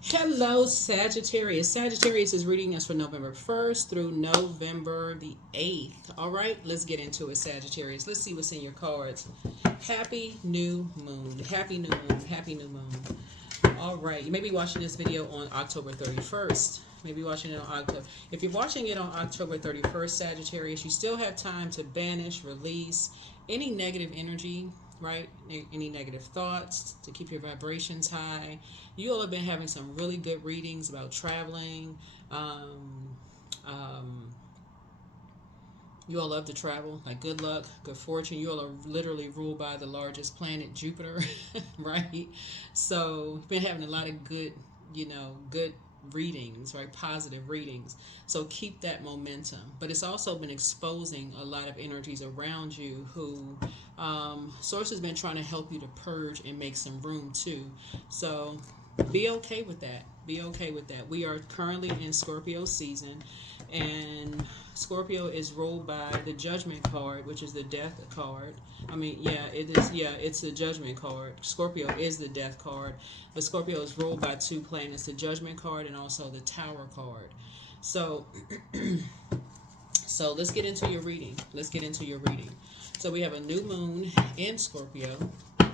Hello, Sagittarius. Sagittarius is reading us for November 1st through November the 8th. All right, let's get into it, Sagittarius. Let's see what's in your cards. Happy new moon. Happy new moon. Happy new moon. All right, you may be watching this video on October 31st. Maybe watching it on October. If you're watching it on October 31st, Sagittarius, you still have time to banish, release any negative energy, right? Any negative thoughts, to keep your vibrations high. You all have been having some really good readings about traveling. Um, um, you all love to travel, like good luck, good fortune. You all are literally ruled by the largest planet, Jupiter, right? So, you've been having a lot of good, good readings, right? Positive readings. So keep that momentum. But it's also been exposing a lot of energies around you who Source has been trying to help you to purge and make some room too. So be okay with that. Be okay with that. We are currently in Scorpio season, and Scorpio is ruled by the Judgment card, which is the Death card. I mean, yeah, it is. Yeah, it's the Judgment card. Scorpio is the Death card, but Scorpio is ruled by two planets: the Judgment card and also the Tower card. So, so let's get into your reading. Let's get into your reading. So we have a new moon in Scorpio.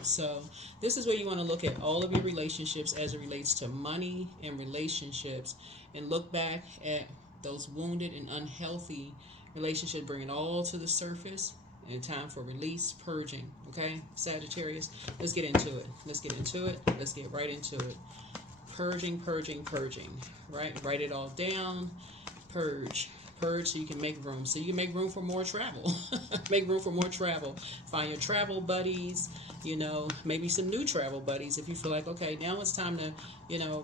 So this is where you want to look at all of your relationships as it relates to money and relationships, and look back at those wounded and unhealthy relationships, bring it all to the surface, and time for release, purging. Okay, Sagittarius, let's get into it. Let's get into it. Let's get right into it. Purging, purging, purging. Right? Write it all down. Purge. Purge so you can make room. So you can make room for more travel. Make room for more travel. Find your travel buddies, maybe some new travel buddies if you feel like, okay, now it's time to,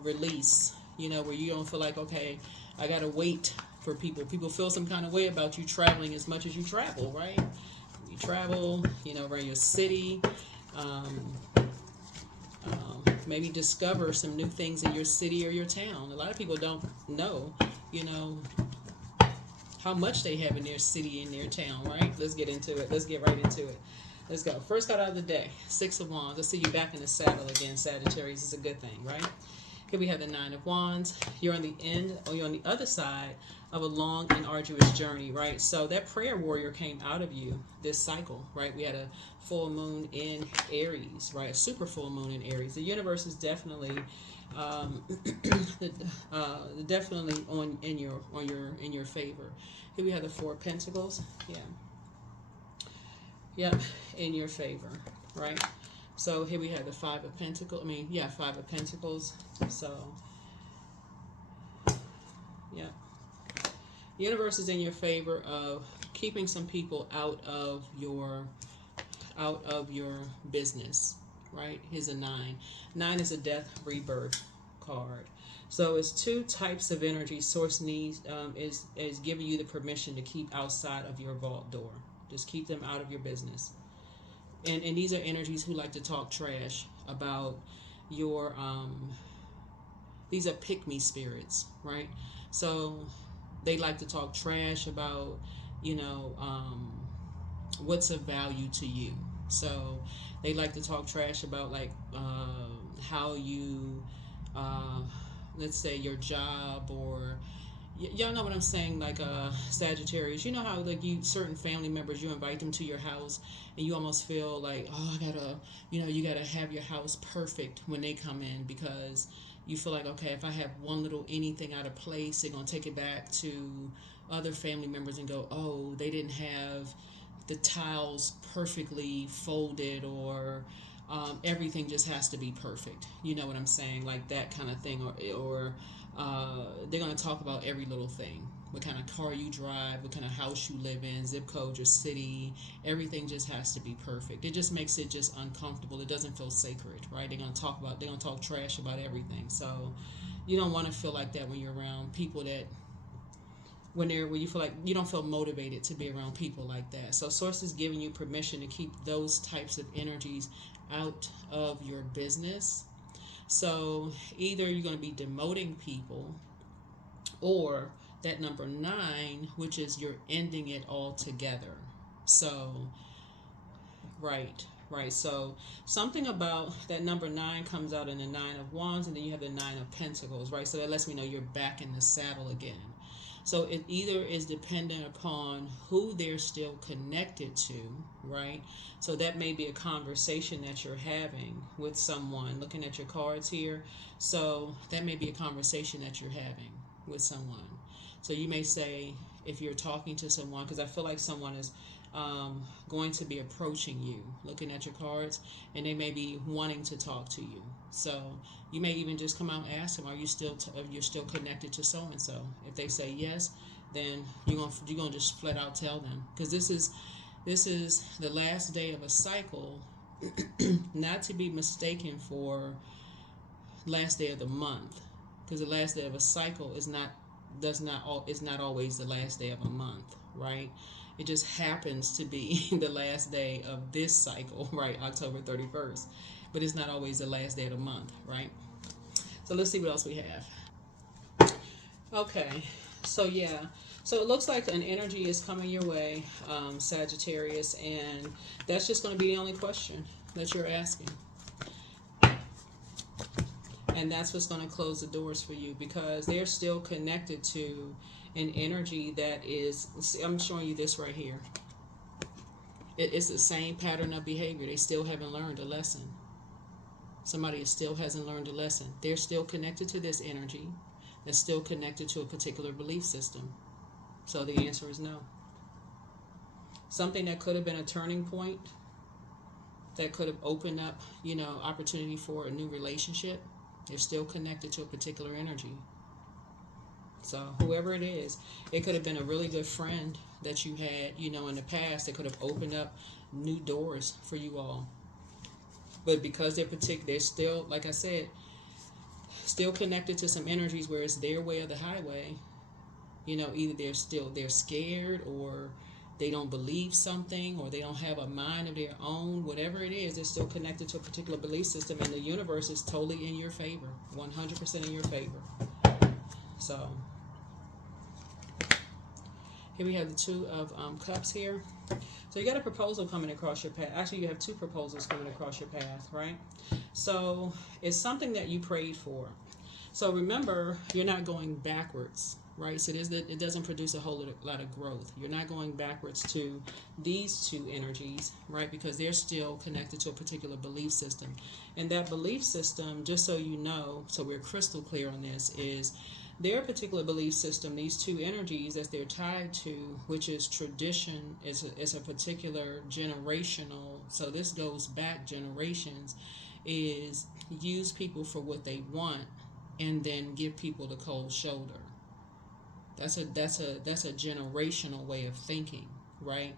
release, where you don't feel like, okay, I got to wait for people. People feel some kind of way about you traveling as much as you travel, right? You travel, around your city. Maybe discover some new things in your city or your town. A lot of people don't know, how much they have in their city and their town, right? Let's get into it. Let's get right into it. Let's go. First card out of the day, Six of Wands. Let's see you back in the saddle again, Sagittarius. It's a good thing, right? Here we have the Nine of Wands. You're on the end, or you're on the other side of a long and arduous journey, right? So that prayer warrior came out of you this cycle, right? We had a full moon in Aries, right? A super full moon in Aries. The universe is definitely um, definitely in your favor. Here we have the Four of Pentacles. Yeah. Yep, in your favor, right? So here we have the Five of Pentacles. Five of Pentacles. So, yeah. The universe is in your favor of keeping some people out of your business, right? Here's a nine. Nine is a death rebirth card. So it's two types of energy Source needs is giving you the permission to keep outside of your vault door. Just keep them out of your business. And these are energies who like to talk trash about your these are pick me spirits, right? So they like to talk trash about, what's of value to you. So they like to talk trash about, like, how you let's say your job, or y'all know what I'm saying, like Sagittarius. You know how, like, you certain family members, you invite them to your house and you almost feel like, oh, I gotta, you gotta have your house perfect when they come in, because you feel like, okay, if I have one little anything out of place, they're gonna take it back to other family members and go, oh, they didn't have the tiles perfectly folded, or everything just has to be perfect. You know what I'm saying? Like that kind of thing. Or they're going to talk about every little thing. What kind of car you drive, what kind of house you live in, zip code, your city. Everything just has to be perfect. It just makes it just uncomfortable. It doesn't feel sacred, right? They're going to talk trash about everything. So you don't want to feel like that when you're around people that, when you feel like you don't feel motivated to be around people like that. So Source is giving you permission to keep those types of energies out of your business. So either you're going to be demoting people, or that number 9, which is you're ending it all together. So, right. right? So something about that number 9 comes out in the 9 of Wands, and then you have the 9 of Pentacles, right? So that lets me know you're back in the saddle again. So it either is dependent upon who they're still connected to, right? So that may be a conversation that you're having with someone. Looking at your cards here, so that may be a conversation that you're having with someone. So you may say, if you're talking to someone, because I feel like someone is going to be approaching you, looking at your cards, and they may be wanting to talk to you. So you may even just come out and ask them, are you still you're still connected to so and so? If they say yes, then you're gonna just flat out tell them, because this is the last day of a cycle, not to be mistaken for last day of the month, because the last day of a cycle is not always the last day of a month, right? It just happens to be the last day of this cycle, right? October 31st. But it's not always the last day of the month, right? So let's see what else we have. Okay, so yeah. So it looks like an energy is coming your way, Sagittarius, and that's just going to be the only question that you're asking. And that's what's going to close the doors for you, because they're still connected to an energy that is, I'm showing you this right here. It's the same pattern of behavior. They still haven't learned a lesson. Somebody still hasn't learned a lesson. They're still connected to this energy that's still connected to a particular belief system. So the answer is no. Something that could have been a turning point, that could have opened up, opportunity for a new relationship, they're still connected to a particular energy. So whoever it is, it could have been a really good friend that you had, in the past. That could have opened up new doors for you all. But because they're still, like I said, still connected to some energies where it's their way or the highway. Either they're scared, or they don't believe something, or they don't have a mind of their own. Whatever it is, they're still connected to a particular belief system, and the universe is totally in your favor, 100% in your favor. So here we have the 2 of Cups here. So you got a proposal coming across your path. Actually, you have 2 proposals coming across your path, right? So it's something that you prayed for. So remember, you're not going backwards, right? So it doesn't produce a whole lot of growth. You're not going backwards to these 2 energies, right? Because they're still connected to a particular belief system. And that belief system, just so you know, so we're crystal clear on this, is their particular belief system, these 2 energies that they're tied to, which is tradition, is a particular generational, so this goes back generations, is use people for what they want and then give people the cold shoulder. That's a generational way of thinking, right?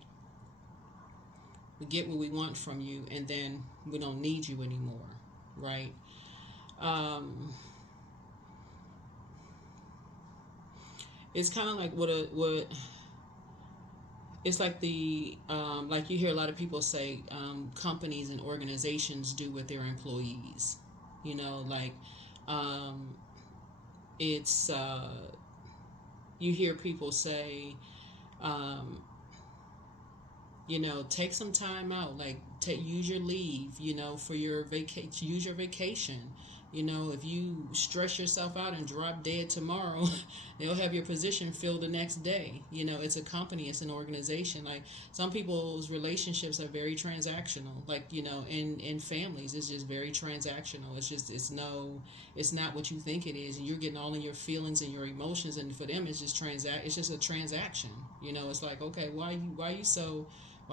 We get what we want from you, and then we don't need you anymore, right? It's kind of like what it's like the like you hear a lot of people say, companies and organizations do with their employees. It's you hear people say, take some time out, like use your leave, for your vacation, use your vacation. If you stress yourself out and drop dead tomorrow, they'll have your position filled the next day. It's a company, it's an organization. Like, some people's relationships are very transactional. Like, in families, it's just very transactional. It's not what you think it is, and you're getting all in your feelings and your emotions, and for them, it's just a transaction. It's like, okay, why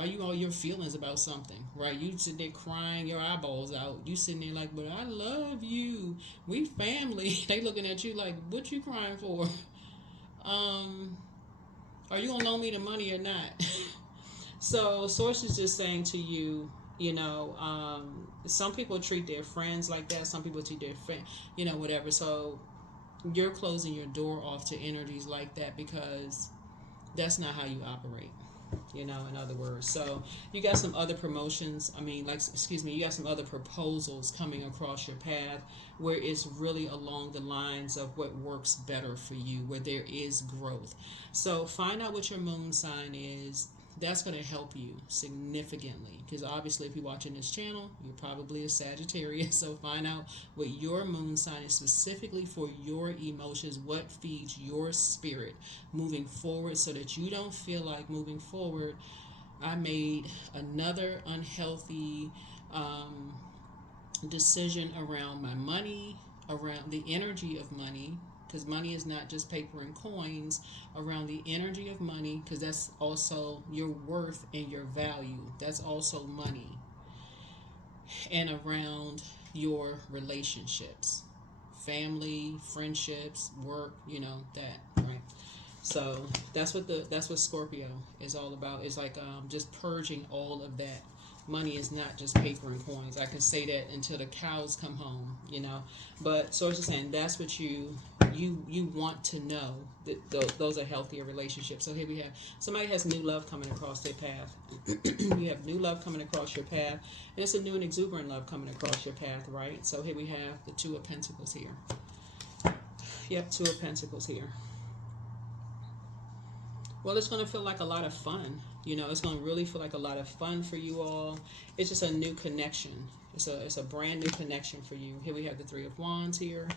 you all your feelings about something, right? You sitting there crying your eyeballs out. You sitting there like, but I love you. We family. They looking at you like, what you crying for? Are you gonna loan me the money or not? So Source is just saying to you, some people treat their friends like that. Some people treat their friend, whatever. So you're closing your door off to energies like that, because that's not how you operate. In other words. So you got some other promotions, you got some other proposals coming across your path where it's really along the lines of what works better for you, where there is growth. So find out what your moon sign is, that's going to help you significantly, because obviously if you're watching this channel, you're probably a Sagittarius. So find out what your moon sign is specifically for your emotions, what feeds your spirit moving forward, so that you don't feel like moving forward, I made another unhealthy decision around my money, around the energy of money, because money is not just paper and coins, around the energy of money, because that's also your worth and your value. That's also money. And around your relationships, family, friendships, work, that, right? So that's what Scorpio is all about. It's like just purging all of that. Money is not just paper and coins. I can say that until the cows come home, But so I was just saying, that's what you want to know, that those are healthier relationships. So here we have somebody has new love coming across their path. You have new love coming across your path, and it's a new and exuberant love coming across your path, right? So here we have the Two of Pentacles here. Yep, Two of Pentacles here. Well, it's going to feel like a lot of fun. It's going to really feel like a lot of fun for you all. It's just a new connection. It's a brand new connection for you. Here we have the Three of Wands here.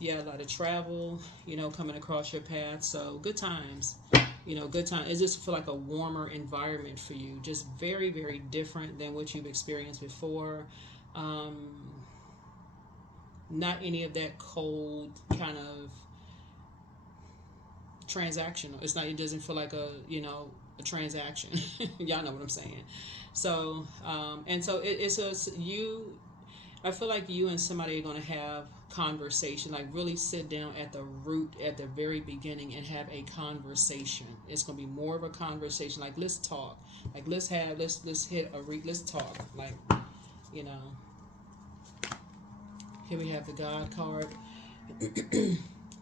Yeah, a lot of travel, coming across your path. So good times, good times. It just feel like a warmer environment for you. Just very, very different than what you've experienced before. Not any of that cold kind of transactional. It's not. It doesn't feel like a transaction. Y'all know what I'm saying. So and so it's you. I feel like you and somebody are going to have conversation. Like really sit down at the root, at the very beginning, and have a conversation. It's going to be more of a conversation. Like let's talk. Like let's talk. Like Here we have the God card.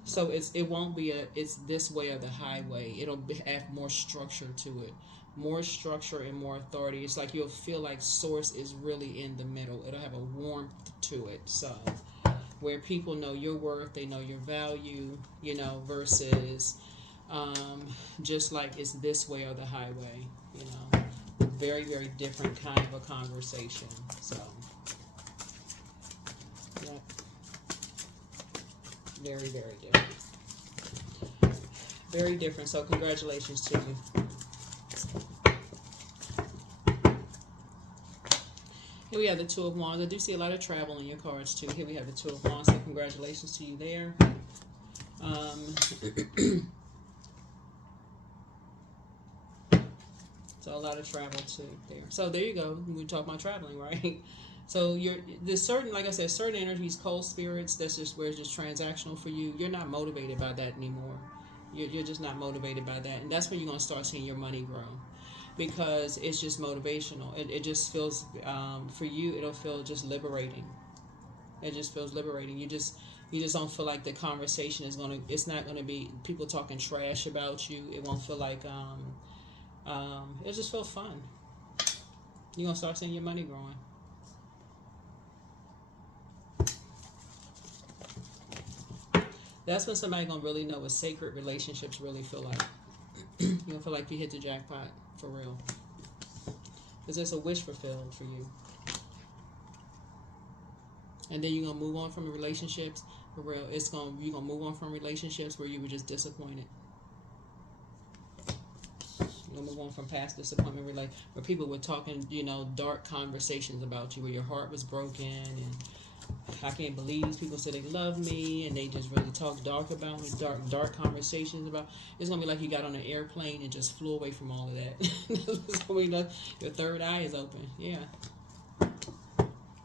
So it won't be it's this way or the highway. It'll have more structure to it, more structure and more authority. It's like you'll feel like source is really in the middle. It'll have a warmth to it. So where people know your worth, they know your value, versus just like it's this way or the highway. Very, very different kind of a conversation. So yeah. Very, very different. Very different. So congratulations to you. Here we have the Two of Wands. I do see a lot of travel in your cards too. Here we have the Two of Wands. So congratulations to you there. So a lot of travel too there. So there you go. We talk about traveling, right? So there's certain, like I said, certain energies, cold spirits, that's just where it's just transactional for you. You're not motivated by that anymore. You're just not motivated by that. And that's when you're going to start seeing your money grow, because it's just motivational. It just feels, for you, it'll feel just liberating. It just feels liberating. You just don't feel like the conversation is it's not going to be people talking trash about you. It won't feel like, it'll just feel fun. You're going to start seeing your money growing. That's when somebody's going to really know what sacred relationships really feel like. You're going to feel like you hit the jackpot, for real. Because it's a wish fulfilled for you. And then you're going to move on from relationships, for real. You're going to move on from relationships where you were just disappointed. You're going to move on from past disappointment, where people were talking, dark conversations about you, where your heart was broken, and I can't believe these people say they love me, and they just really talk dark about me, dark conversations about. It's gonna be like you got on an airplane and just flew away from all of that. So your third eye is open. Yeah.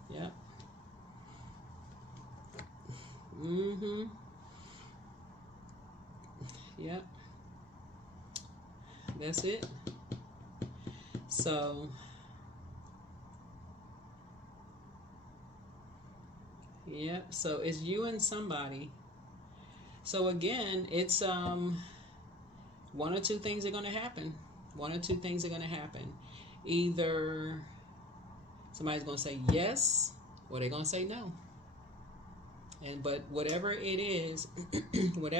Yep. Yep. That's it. So. Yep. So it's you and somebody. So again, it's one or two things are going to happen. One or two things are going to happen. Either somebody's going to say yes, or they're going to say no. But whatever it is, you're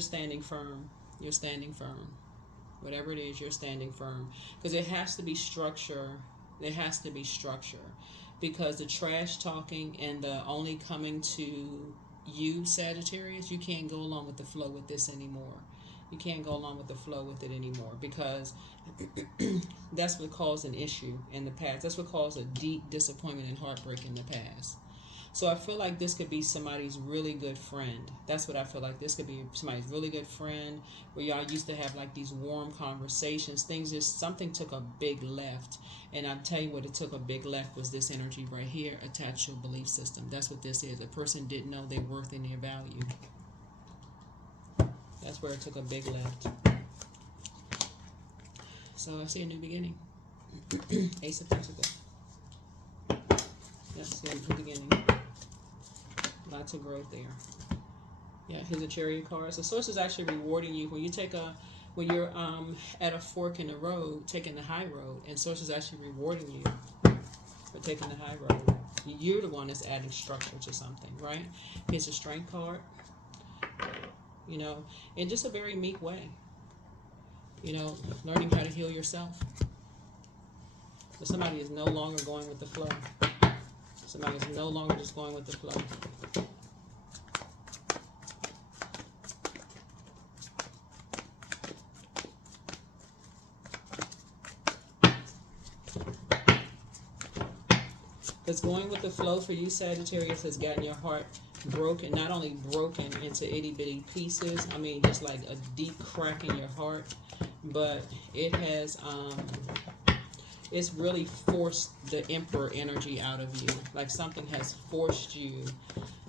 standing firm. You're standing firm. Whatever it is, you're standing firm. Because it has to be structure. There has to be structure. Because the trash talking and the only coming to you, Sagittarius, you can't go along with the flow with this anymore. You can't go along with the flow with it anymore, because that's what caused an issue in the past. That's what caused a deep disappointment and heartbreak in the past. So I feel like this could be somebody's really good friend. That's what I feel like. This could be somebody's really good friend, where y'all used to have like these warm conversations. Something took a big left. And I'll tell you what it took a big left was this energy right here, attached to a belief system. That's what this is. A person didn't know their worth and their value. That's where it took a big left. So I see a new beginning. Ace of Pentacles. Yes, see a new beginning. Lots of growth there. Yeah, here's a Chariot card. So Source is actually rewarding you when you're at a fork in the road, taking the high road, and Source is actually rewarding you for taking the high road. You're the one that's adding structure to something, right? Here's a Strength card. You know, in just a very meek way. You know, learning how to heal yourself. So somebody is no longer going with the flow. Somebody is no longer just going with the flow. Because going with the flow for you, Sagittarius, has gotten your heart broken, not only broken into itty bitty pieces, I mean just like a deep crack in your heart, but it has it's really forced the Emperor energy out of you. Like something has forced you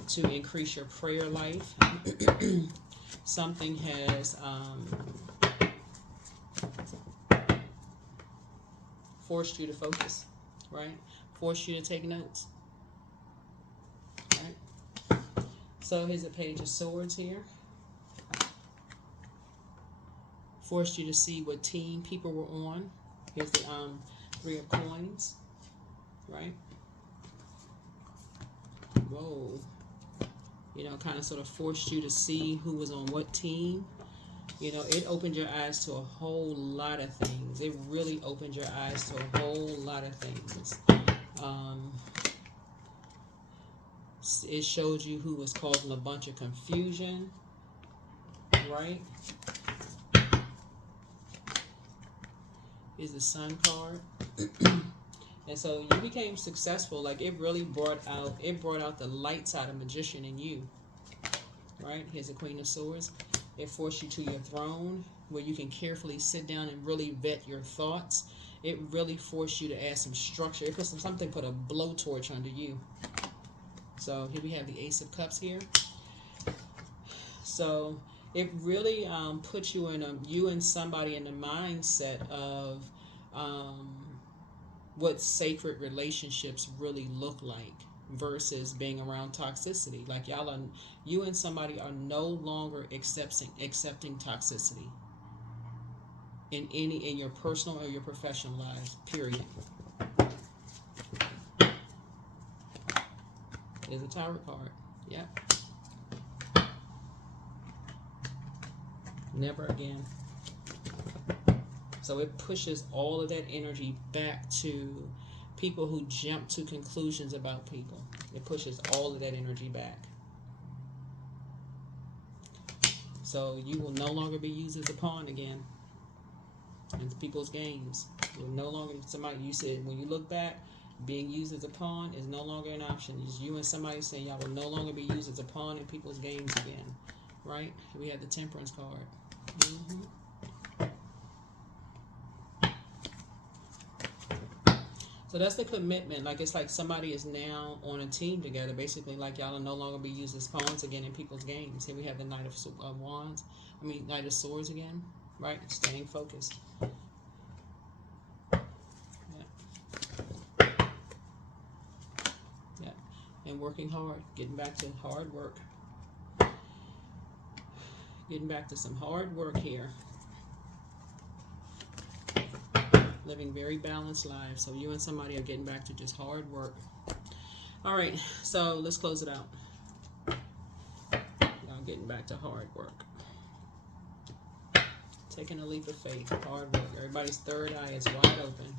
to increase your prayer life. Something has forced you to focus, right? Forced you to take notes. So here's a Page of Swords here. Forced you to see what team people were on. Here's the Three of Coins, right? Whoa. You know, kind of sort of forced you to see who was on what team. You know, it opened your eyes to a whole lot of things. It really opened your eyes to a whole lot of things. It showed you who was causing a bunch of confusion, right? Here's the Sun card. And so you became successful. Like it really brought out the light side of Magician in you, right? Here's the Queen of Swords. It forced you to your throne, where you can carefully sit down and really vet your thoughts. It really forced you to add some structure. It put a blowtorch under you. So here we have the Ace of Cups here. So it really puts you you and somebody in the mindset of what sacred relationships really look like versus being around toxicity. Like you and somebody are no longer accepting toxicity in your personal or your professional lives. Period. There's a Tower card. Yep. Never again. So it pushes all of that energy back to people who jump to conclusions about people. It pushes all of that energy back. So you will no longer be used as a pawn again in people's games. You're no longer somebody. You said when you look back, being used as a pawn is no longer an option. It's you and somebody saying y'all will no longer be used as a pawn in people's games again, right? We have the Temperance card. So that's the commitment. Like it's like somebody is now on a team together. Basically, like y'all will no longer be used as pawns again in people's games. Here we have the Knight of Swords again, right? Staying focused. And working hard, getting back to hard work. Getting back to some hard work here. Living very balanced lives. So you and somebody are getting back to just hard work. All right, so let's close it out. Y'all getting back to hard work. Taking a leap of faith, hard work. Everybody's third eye is wide open.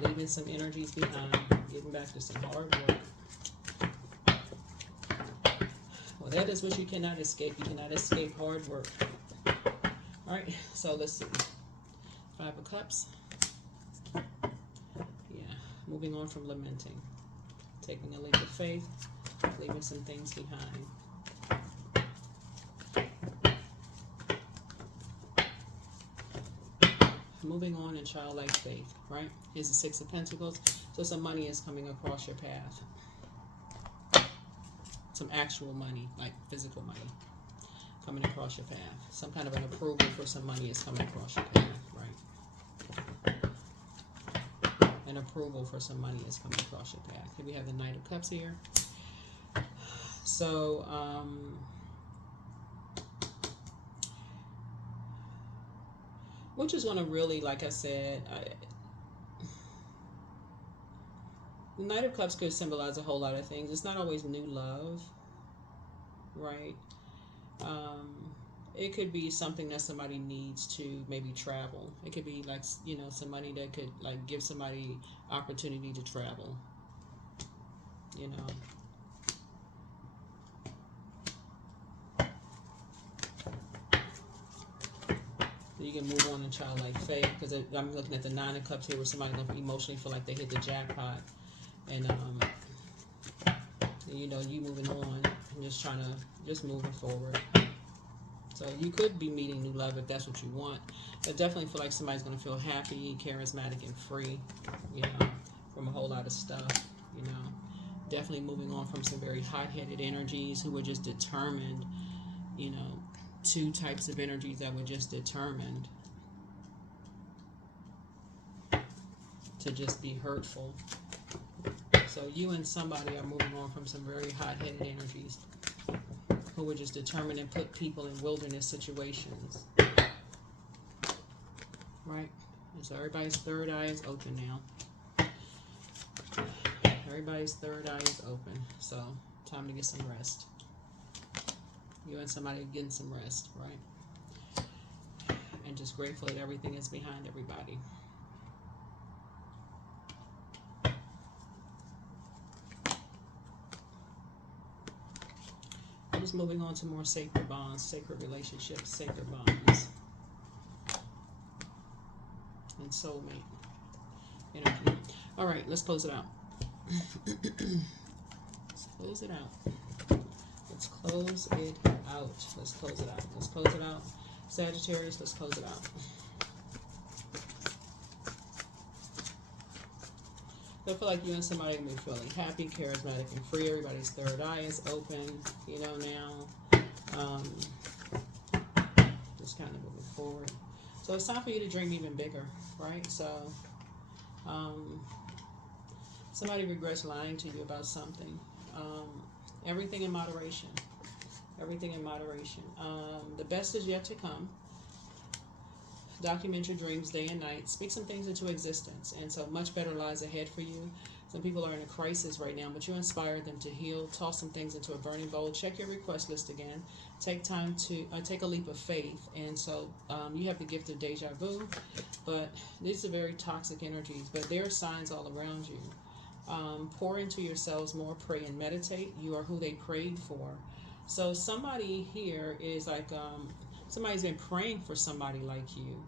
Leaving some energies behind, getting back to some hard work. Well, that is what you cannot escape. You cannot escape hard work. All right, so let's see. 5 of Cups. Yeah, moving on from lamenting. Taking a leap of faith, leaving some things behind. Moving on in childlike faith, right? Here's the 6 of Pentacles. So some money is coming across your path. Some actual money, like physical money, coming across your path. Some kind of an approval for some money is coming across your path, right? An approval for some money is coming across your path. Here we have the Knight of Cups here. So, which is going to really, like I said, the Knight of Cups could symbolize a whole lot of things. It's not always new love, right? It could be something that somebody needs to maybe travel. It could be like, you know, some money that could like give somebody opportunity to travel, you know. You can move on in childlike faith, because I'm looking at the 9 of Cups here, where somebody going to emotionally feel like they hit the jackpot, and you know, you moving on and just moving forward. So you could be meeting new love if that's what you want. But definitely feel like somebody's going to feel happy, charismatic, and free, you know, from a whole lot of stuff, you know. Definitely moving on from some very hot-headed energies who were just determined, you know. 2 types of energies that were just determined to just be hurtful. So you and somebody are moving on from some very hot-headed energies who were just determined and put people in wilderness situations. Right? And so everybody's third eye is open now. Everybody's third eye is open. So time to get some rest. You and somebody getting some rest, right? And just grateful that everything is behind everybody. I'm just moving on to more sacred bonds, sacred relationships, sacred bonds. And soulmate energy. All right, let's close it out. Let's close it out. Let's close it out. Let's close it out. Let's close it out. Sagittarius, let's close it out. So I feel like you and somebody are going to be feeling happy, charismatic, and free. Everybody's third eye is open, you know, now. Just kind of moving forward. So it's time for you to dream even bigger, right? So somebody regrets lying to you about something. Everything in moderation. Everything in moderation. The best is yet to come. Document your dreams day and night. Speak some things into existence. And so much better lies ahead for you. Some people are in a crisis right now, but you inspire them to heal. Toss some things into a burning bowl. Check your request list again. Take time to take a leap of faith. And so you have the gift of deja vu. But these are very toxic energies. But there are signs all around you. Pour into yourselves more, pray and meditate. You are who they prayed for. So somebody here is like, somebody's been praying for somebody like you.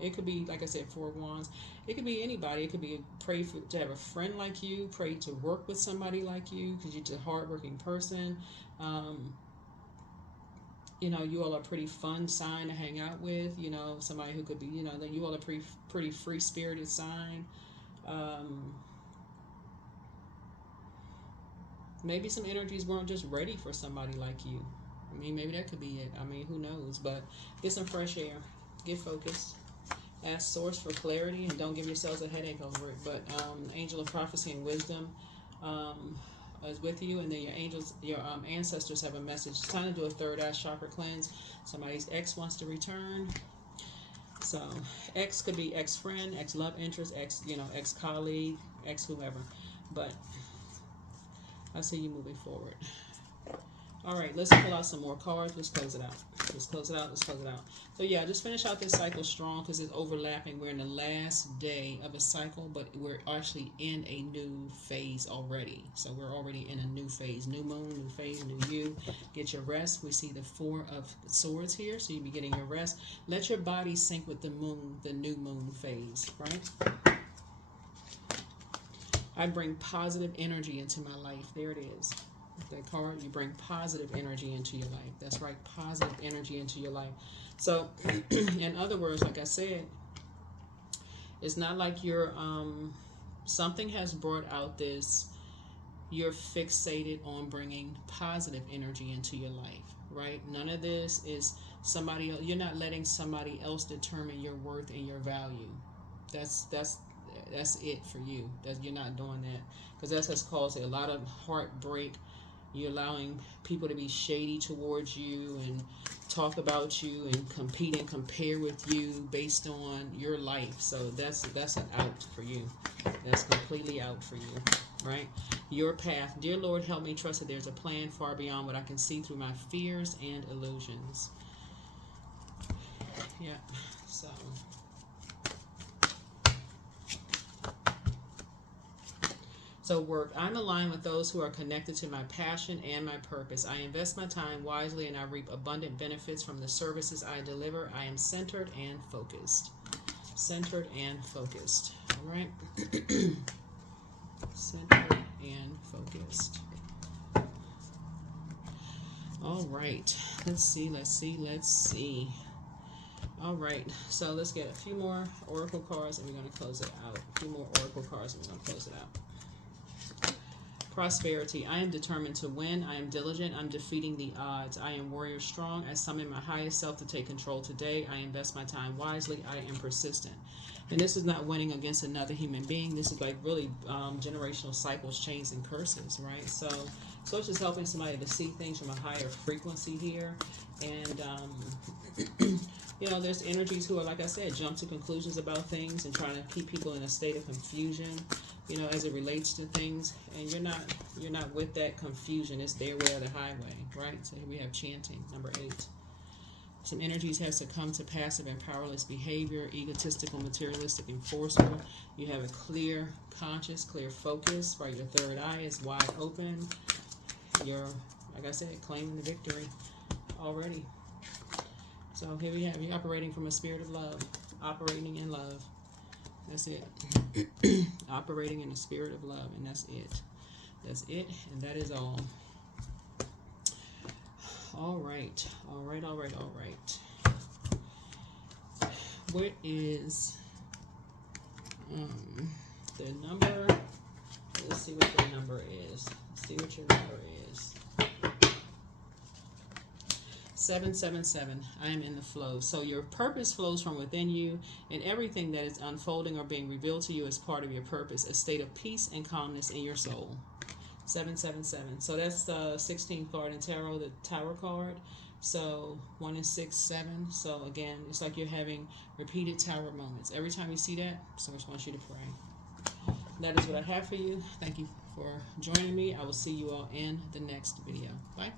It could be, like I said, 4 of Wands. It could be anybody. It could be pray to have a friend like you, pray to work with somebody like you, because you're just a hardworking person. You know, you all are a pretty fun sign to hang out with. You know, somebody who could be, you know, that you all are pretty free-spirited sign. Maybe some energies weren't just ready for somebody like you. I mean, maybe that could be it. I mean, who knows? But get some fresh air. Get focused. Ask Source for clarity, and don't give yourselves a headache over it. But Angel of Prophecy and Wisdom is with you, and then your angels, your ancestors have a message. It's time to do a third eye chakra cleanse. Somebody's ex wants to return. So ex could be ex-friend, ex-love interest, ex-colleague, ex-whoever. But I see you moving forward. All right, let's pull out some more cards. Let's close it out. Let's close it out. Let's close it out. So yeah, just finish out this cycle strong because it's overlapping. We're in the last day of a cycle, but we're actually in a new phase already. So we're already in a new phase. New moon, new phase, new you. Get your rest. We see the Four of Swords here, so you'll be getting your rest. Let your body sync with the moon, the new moon phase, right? I bring positive energy into my life. There it is. That card, you bring positive energy into your life. That's right, positive energy into your life. So in other words, like I said, it's not like you're something has brought out this, you're fixated on bringing positive energy into your life, right? None of this is somebody else. You're not letting somebody else determine your worth and your value. That's it for you. That you're not doing that, because that has caused a lot of heartbreak. You're allowing people to be shady towards you and talk about you and compete and compare with you based on your life. So that's an out for you. That's completely out for you, right? Your path. Dear Lord, help me trust that there's a plan far beyond what I can see through my fears and illusions. Yeah, so... So work. I'm aligned with those who are connected to my passion and my purpose. I invest my time wisely and I reap abundant benefits from the services I deliver. I am centered and focused. Centered and focused. All right. Centered and focused. All right. Let's see. All right. So let's get a few more oracle cards and we're going to close it out. A few more oracle cards and we're going to close it out. Prosperity. I am determined to win. I am diligent. I'm defeating the odds. I am warrior strong. I summon my highest self to take control today. I invest my time wisely. I am persistent. And this is not winning against another human being. This is like really generational cycles, chains, and curses, right? So it's just helping somebody to see things from a higher frequency here. And, you know, there's energies who are, like I said, jump to conclusions about things and trying to keep people in a state of confusion, you know, as it relates to things. And you're not with that confusion. It's their way or the highway, right? So here we have chanting, number 8. Some energies has to come to passive and powerless behavior, egotistical, materialistic, and forceful. You have a clear conscious, clear focus, right? Your third eye is wide open. You're, like I said, claiming the victory already. So here we have you operating from a spirit of love, operating in love. That's it. Operating in the spirit of love, and that's it. That's it, and that is all. All right. What is the number? Let's see what your number is. 777. I am in the flow. So your purpose flows from within you, and everything that is unfolding or being revealed to you is part of your purpose, a state of peace and calmness in your soul. 777. So that's the 16th card in tarot, the Tower card. So 1 and 6, 7. So again, it's like you're having repeated tower moments. Every time you see that, someone wants you to pray. That is what I have for you. Thank you for joining me. I will see you all in the next video. Bye.